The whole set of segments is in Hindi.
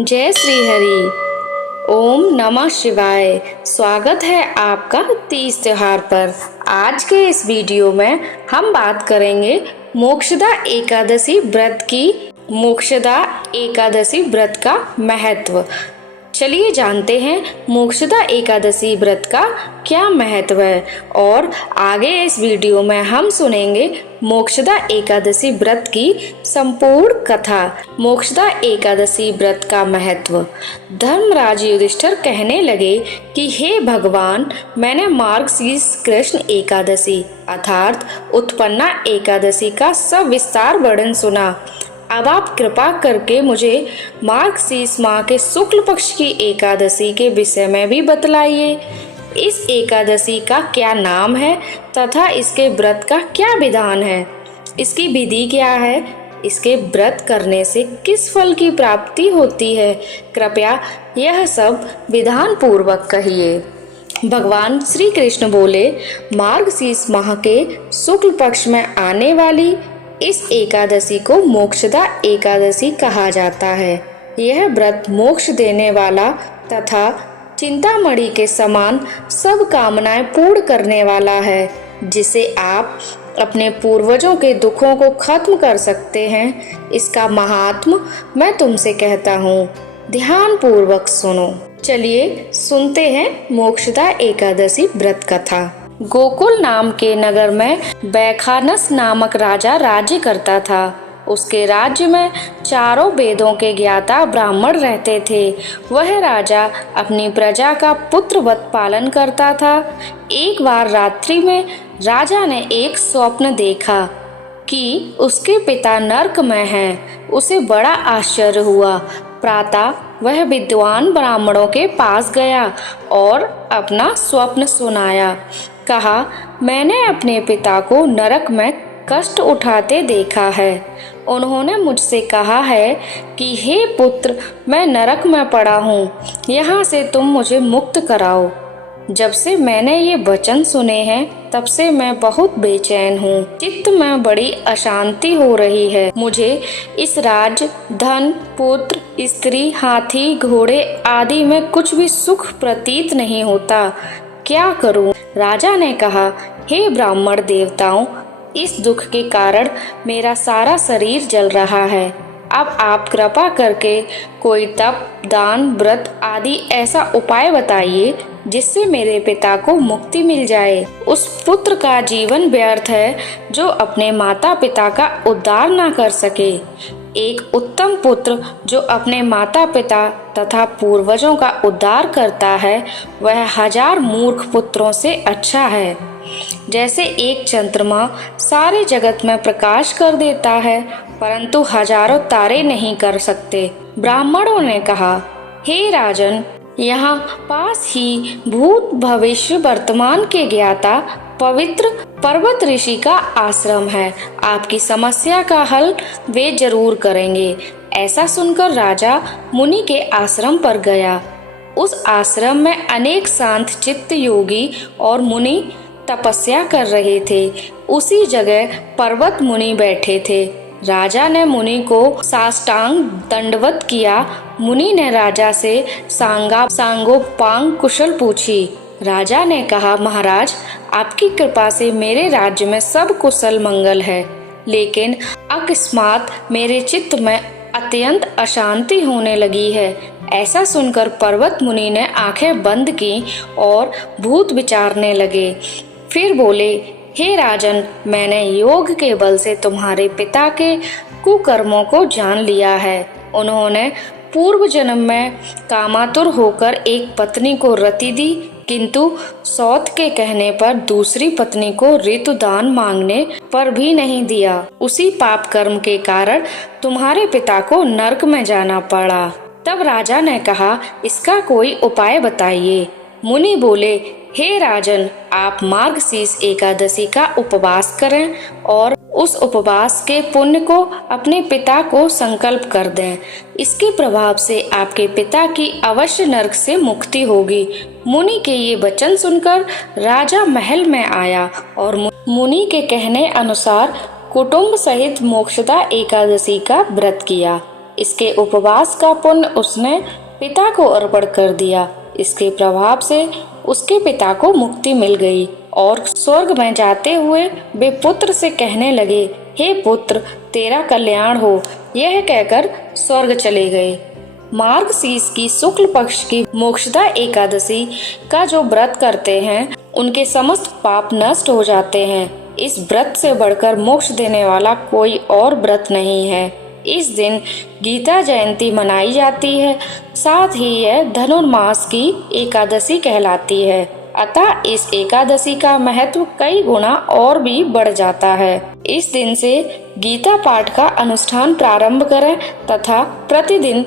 जय श्री हरि। ओम नमः शिवाय। स्वागत है आपका तीज त्योहार पर। आज के इस वीडियो में हम बात करेंगे मोक्षदा एकादशी व्रत का महत्व। चलिए जानते हैं मोक्षदा एकादशी व्रत का क्या महत्व है और आगे इस वीडियो में हम सुनेंगे मोक्षदा एकादशी व्रत की संपूर्ण कथा। मोक्षदा एकादशी व्रत का महत्व। धर्मराज युधिष्ठिर कहने लगे कि हे भगवान, मैंने मार्गशीर्ष कृष्ण एकादशी अर्थात उत्पन्ना एकादशी का सविस्तार वर्णन सुना। अब आप कृपा करके मुझे मार्गशीर्ष माह के शुक्ल पक्ष की एकादशी के विषय में भी बतलाइए। इस एकादशी का क्या नाम है तथा इसके व्रत का क्या विधान है, इसकी विधि क्या है, इसके व्रत करने से किस फल की प्राप्ति होती है। कृपया यह सब विधान पूर्वक कहिए। भगवान श्री कृष्ण बोले, मार्गशीर्ष माह के शुक्ल पक्ष में आने वाली इस एकादशी को मोक्षदा एकादशी कहा जाता है। यह व्रत मोक्ष देने वाला तथा चिंतामणि के समान सब कामनाएं पूर्ण करने वाला है, जिसे आप अपने पूर्वजों के दुखों को खत्म कर सकते हैं। इसका महात्म मैं तुमसे कहता हूँ, ध्यान पूर्वक सुनो। चलिए सुनते हैं मोक्षदा एकादशी व्रत कथा। गोकुल नाम के नगर में बैखानस नामक राजा राज्य करता था। उसके राज्य में चारों वेदों के ज्ञाता ब्राह्मण रहते थे। वह राजा अपनी प्रजा का पुत्रवत पालन करता था। एक बार रात्रि में राजा ने एक स्वप्न देखा कि उसके पिता नरक में हैं। उसे बड़ा आश्चर्य हुआ। प्रातः वह विद्वान ब्राह्मणों के पास गया और अपना स्वप्न सुनाया। कहा, मैंने अपने पिता को नरक में कष्ट उठाते देखा है। उन्होंने मुझसे कहा है कि हे पुत्र, मैं नरक में पड़ा हूँ, यहाँ से तुम मुझे मुक्त कराओ। जब से मैंने ये वचन सुने हैं तब से मैं बहुत बेचैन हूँ। चित्त में बड़ी अशांति हो रही है। मुझे इस राज्य, धन, पुत्र, स्त्री, हाथी, घोड़े आदि में कुछ भी सुख प्रतीत नहीं होता। क्या करूं? राजा ने कहा, हे ब्राह्मण देवताओं, इस दुख के कारण मेरा सारा शरीर जल रहा है। अब आप कृपा करके कोई तप, दान, व्रत आदि ऐसा उपाय बताइए जिससे मेरे पिता को मुक्ति मिल जाए। उस पुत्र का जीवन व्यर्थ है जो अपने माता पिता का उद्धार ना कर सके। एक उत्तम पुत्र जो अपने माता पिता तथा पूर्वजों का उद्धार करता है, वह 1000 मूर्ख पुत्रों से अच्छा है। जैसे एक चंद्रमा सारे जगत में प्रकाश कर देता है, परंतु हजारों तारे नहीं कर सकते। ब्राह्मणों ने कहा, हे राजन, यहाँ पास ही भूत, भविष्य, वर्तमान के ज्ञाता पवित्र पर्वत ऋषि का आश्रम है। आपकी समस्या का हल वे जरूर करेंगे। ऐसा सुनकर राजा मुनि के आश्रम पर गया। उस आश्रम में अनेक शांत चित्त योगी और मुनि तपस्या कर रहे थे। उसी जगह पर्वत मुनि बैठे थे। राजा ने मुनि को साष्टांग दंडवत किया। मुनि ने राजा से सांगोपांग कुशल पूछी। राजा ने कहा, महाराज, आपकी कृपा से मेरे राज्य में सब कुशल मंगल है, लेकिन अकस्मात मेरे चित्त में अत्यंत अशांति होने लगी है। ऐसा सुनकर पर्वत मुनि ने आंखें बंद की और भूत विचारने लगे। फिर बोले, हे राजन, मैंने योग के बल से तुम्हारे पिता के कुकर्मों को जान लिया है। उन्होंने पूर्व जन्म में कामातुर होकर एक पत्नी को रति दी, किंतु सौत के कहने पर दूसरी पत्नी को ऋतुदान मांगने पर भी नहीं दिया। उसी पाप कर्म के कारण तुम्हारे पिता को नरक में जाना पड़ा। तब राजा ने कहा, इसका कोई उपाय बताइए। मुनि बोले, हे राजन, आप मार्गशीर्ष एकादशी का उपवास करें और उस उपवास के पुण्य को अपने पिता को संकल्प कर दें। इसके प्रभाव से आपके पिता की अवश्य नरक से मुक्ति होगी। मुनि के ये वचन सुनकर राजा महल में आया और मुनि के कहने अनुसार कुटुंब सहित मोक्षदा एकादशी का व्रत किया। इसके उपवास का पुण्य उसने पिता को अर्पण कर दिया। इसके प्रभाव से उसके पिता को मुक्ति मिल गई और स्वर्ग में जाते हुए वे पुत्र से कहने लगे, हे पुत्र, तेरा कल्याण हो। यह कहकर स्वर्ग चले गए। मार्गशीर्ष की शुक्ल पक्ष की मोक्षदा एकादशी का जो व्रत करते हैं उनके समस्त पाप नष्ट हो जाते हैं। इस व्रत से बढ़कर मोक्ष देने वाला कोई और व्रत नहीं है। इस दिन गीता जयंती मनाई जाती है। साथ ही यह धनुर्मास की एकादशी कहलाती है। अतः इस एकादशी का महत्व कई गुना और भी बढ़ जाता है। इस दिन से गीता पाठ का अनुष्ठान प्रारंभ करें तथा प्रतिदिन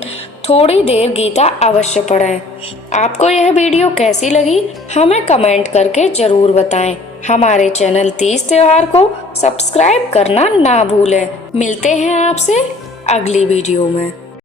थोड़ी देर गीता अवश्य पढ़ें। आपको यह वीडियो कैसी लगी हमें कमेंट करके जरूर बताएं। हमारे चैनल तीज त्योहार को सब्सक्राइब करना ना भूलें। मिलते हैं आपसे अगली वीडियो में।